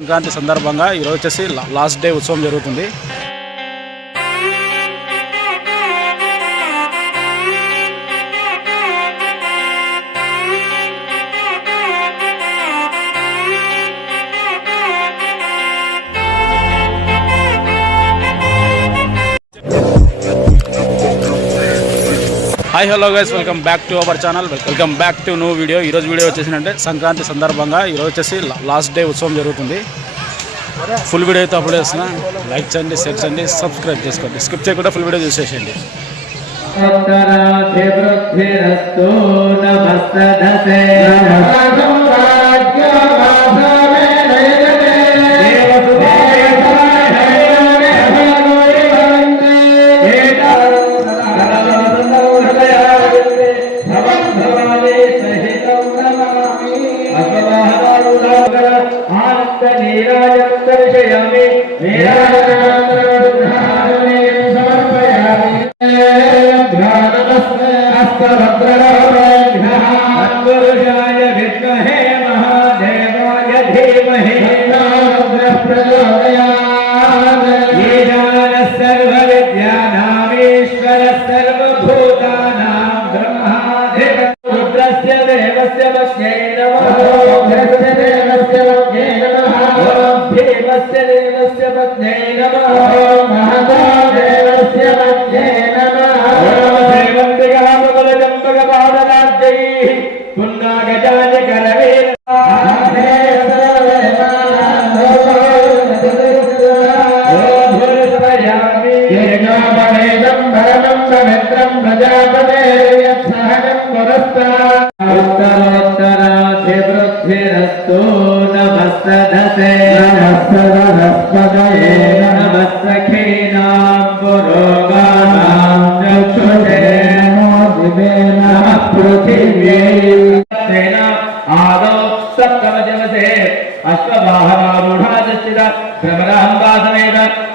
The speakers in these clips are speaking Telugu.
సంక్రాంతి సందర్భంగా ఈరోజు వచ్చేసి లాస్ట్ డే ఉత్సవం జరుగుతుంది. Hi hello guys, welcome back to our channel, welcome back to new video. ఈరోజు వీడియో వచ్చేసిందంటే సంక్రాంతి సందర్భంగా ఈరోజు వచ్చేసి లాస్ట్ డే ఉత్సవం జరుగుతుంది. ఫుల్ వీడియో అయితే అప్లోడ్ చేస్తున్నా. లైక్ చేయండి, షేర్ చేయండి, సబ్స్క్రైబ్ చేసుకోండి. స్కిప్ చేయకుండా ఫుల్ వీడియో చూసేసేయండి.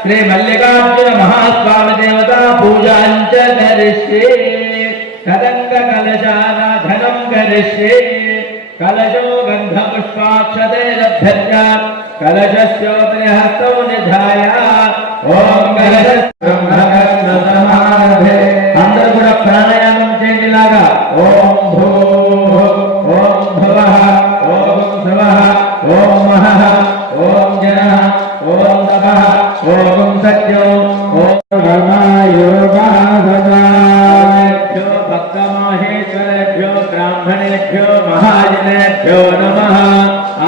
श्री मल्लिकार्जुन महास्वामी देवता पूजांच करिष्ये कदंग कलशाराधनं करिष्ये कलशो गंधपुष्पाक्षते लभ्यते कलशस्योपरि हस्तौ निधाय ओम कलश ब्रह्मगणसमारभे अंदर కూడా ప్రాణాయామం చేయండి లాగా ఓం భూః ఓం భువః ఓం స్వః ఓం మహః ఓం జనః ఓం తపః ఓం సత్యం ఓం యోగాసనాభ్యో భక్తమహేశ్వరేభ్యో బ్రాహ్మణేభ్యో మహాజనేభ్యో నమః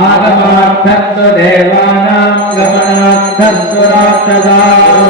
ఆగమార్థంతు దేవానాం గమనార్థంతు రాక్షసాः